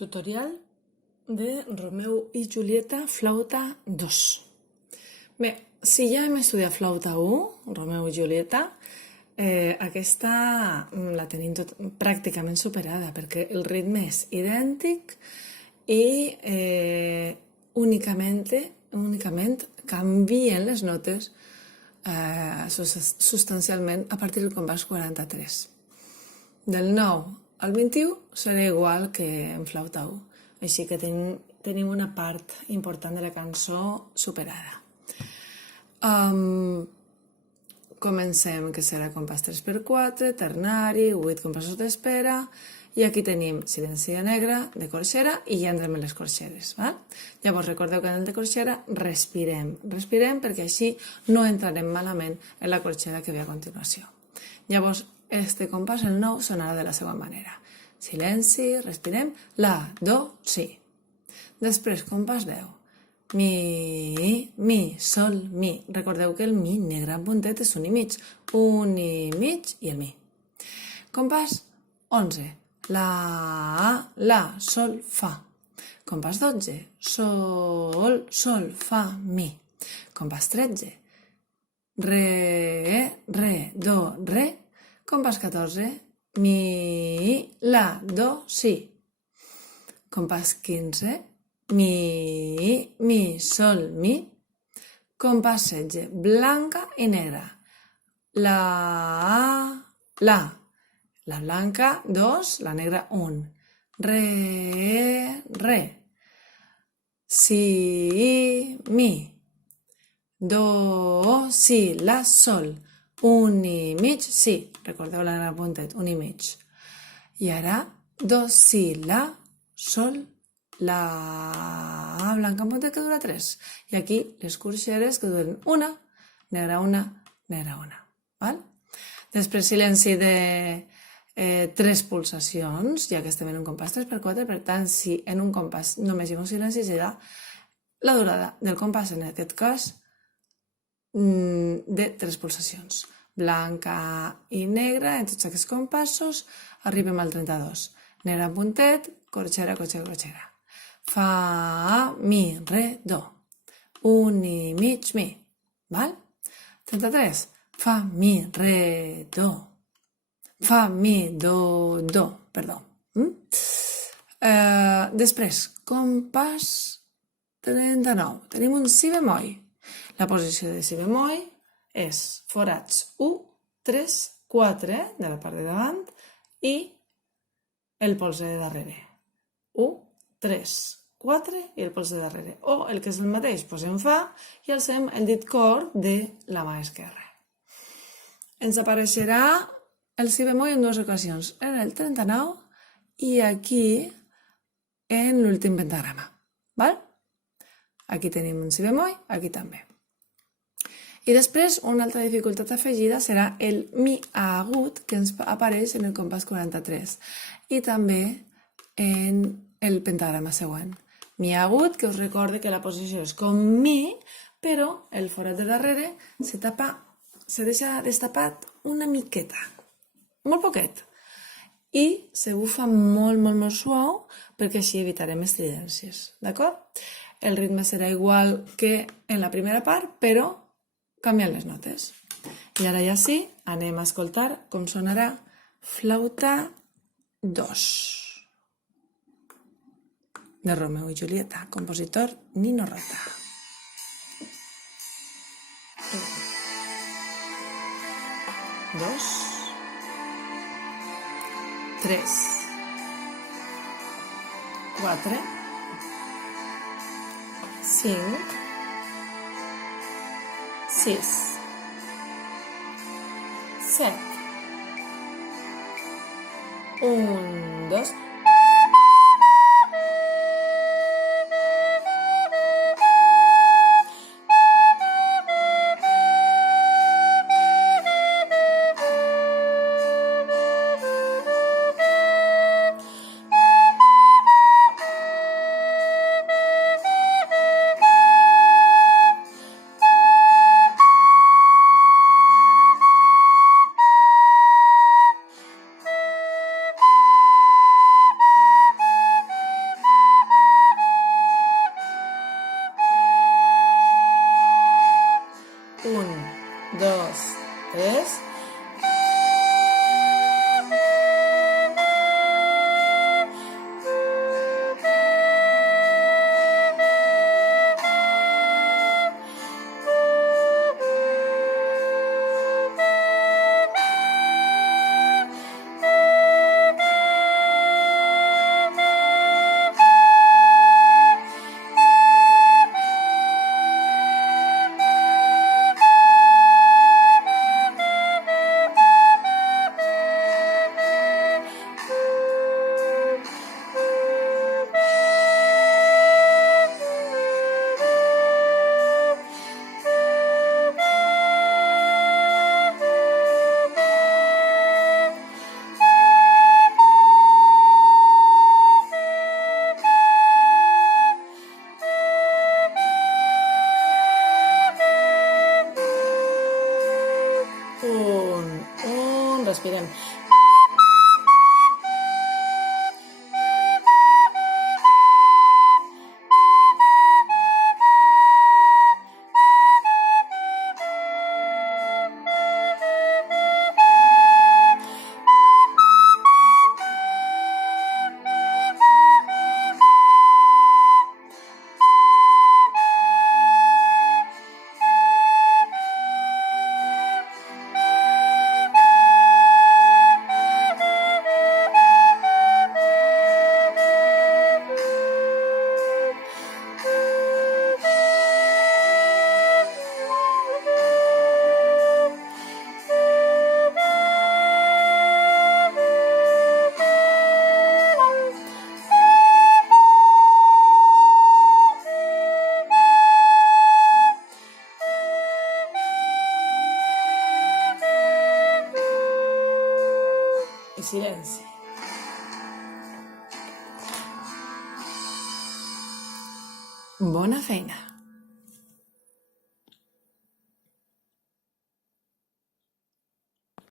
Tutorial de Romeu i Julieta, flauta 2. Bé, si ja hem estudiat flauta 1, Romeu i Julieta, aquesta la tenim pràcticament superada perquè el ritme és idèntic i únicament canvien les notes substancialment a partir del compàs 43. Del 9 al 21 serà igual que en flauta 1, així que tenim una part important de la cançó superada. Comencem, que serà compàs 3x4, ternari, 8 compassos d'espera, i aquí tenim silenci de negra, de corxera, i ja entrem en les corxeres. Llavors recordeu que en el de corxera respirem perquè així no entrarem malament en la corxera que ve a continuació. Llavors, este compàs, el 9, sonarà de la següent manera. Silenci, respirem, la, do, si. Després, compàs 10. Mi, sol, mi. Recordeu que el mi negre en puntet és un i mig i el mi. Compàs 11. La, sol, fa. Compàs 12. Sol, fa, mi. Compàs 13. Re, do, re. Compàs 14. Mi, la, do, si. Compàs 15. Mi, sol, mi. Compàs 16. Blanca i negra. La blanca, 2, la negra, 1. Re. Si, mi. Do, si, la, sol. Un i mig, si. Recordeu la negra puntet, un i mig. I ara, do, si, la, sol, la blanca en puntet que dura 3. I aquí les corxeres que duren una, negra una, negra una. Després silenci de 3 pulsacions, ja que estem en un compàs 3x4, per tant, si en un compàs només hi ha un silenci, serà la durada del compàs, en aquest cas, de 3 pulsacions. Blanca i negra, en tots aquests compassos, arribem al 32. Negra en puntet, corxera. Fa, mi, re, do. Un i mig, mi. 33. Fa, mi, re, do. Fa, mi, do, perdó. Després, compàs 39. Tenim un si bemoll. La posició de si bemoll és forats 1, 3, 4 de la part de davant i el polze de darrere. 1, 3, 4 i el polze de darrere. O el que és el mateix, posem fa i alcem el dit cor de la mà esquerra. Ens apareixerà el si bemoll en 2 ocasions, en el 39 i aquí en l'últim pentagrama. Aquí tenim un si bemoll, aquí també. I després, una altra dificultat afegida serà el mi agut que ens apareix en el compàs 43 i també en el pentagrama següent. Mi agut, que us recorde que la posició és com mi, però el forat de darrere se deixa destapat una miqueta, molt poquet, i se bufa molt suau perquè així evitarem estridències, d'acord? El ritme serà igual que en la primera part, però canviant les notes. I ara ja sí, anem a escoltar com sonarà flauta 2 de Romeu i Julieta, compositor Nino Rota. 2, 3, 4, 5, 6, 7, 1, 2, i silenci. Bona feina!